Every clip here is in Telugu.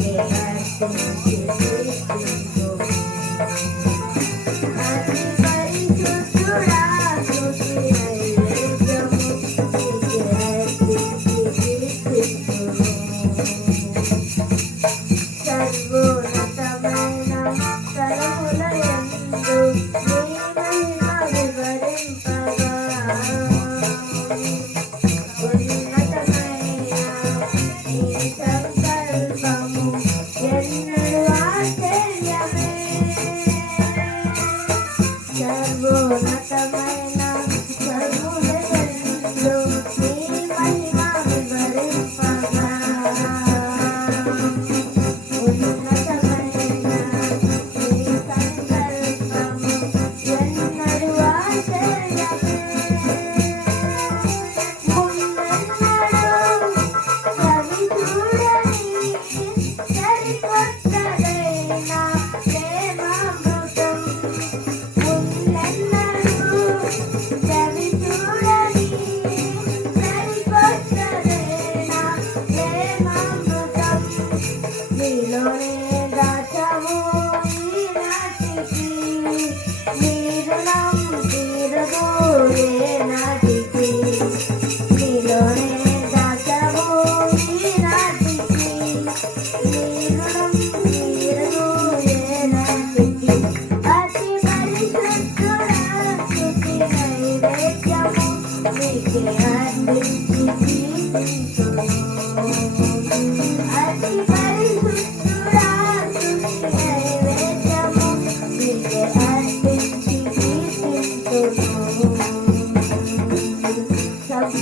Yeah, তীর নাম তীর দূরে নাচ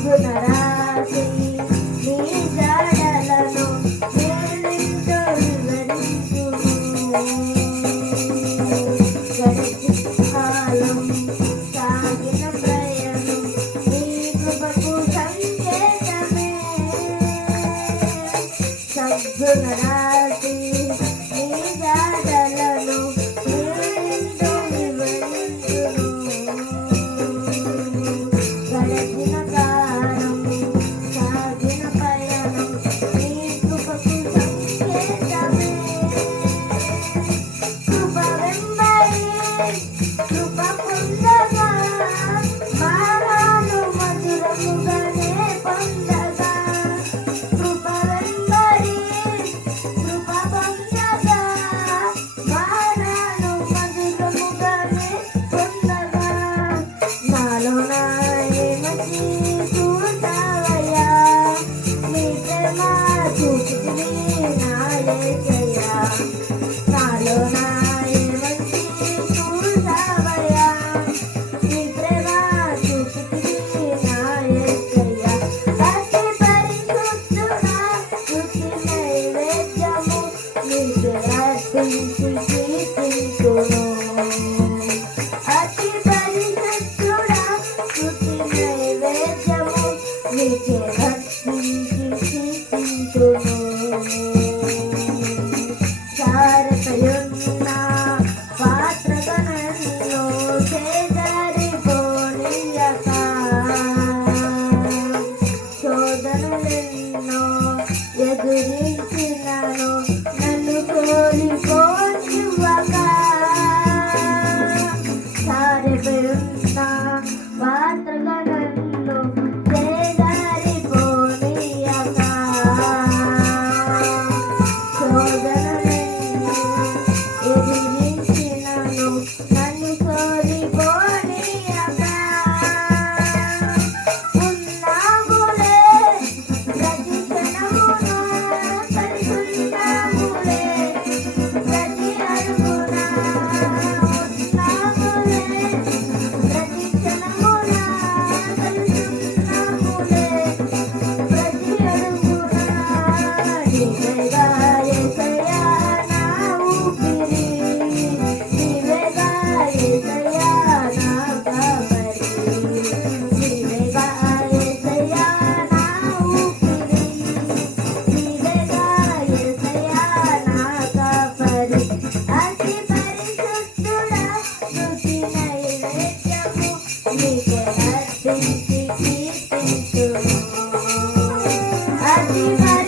గుణరాశి నీ జాడలను మేలింతో వివరించు గడిచి కాలం. Yeah. Thank you. Golden Thank you.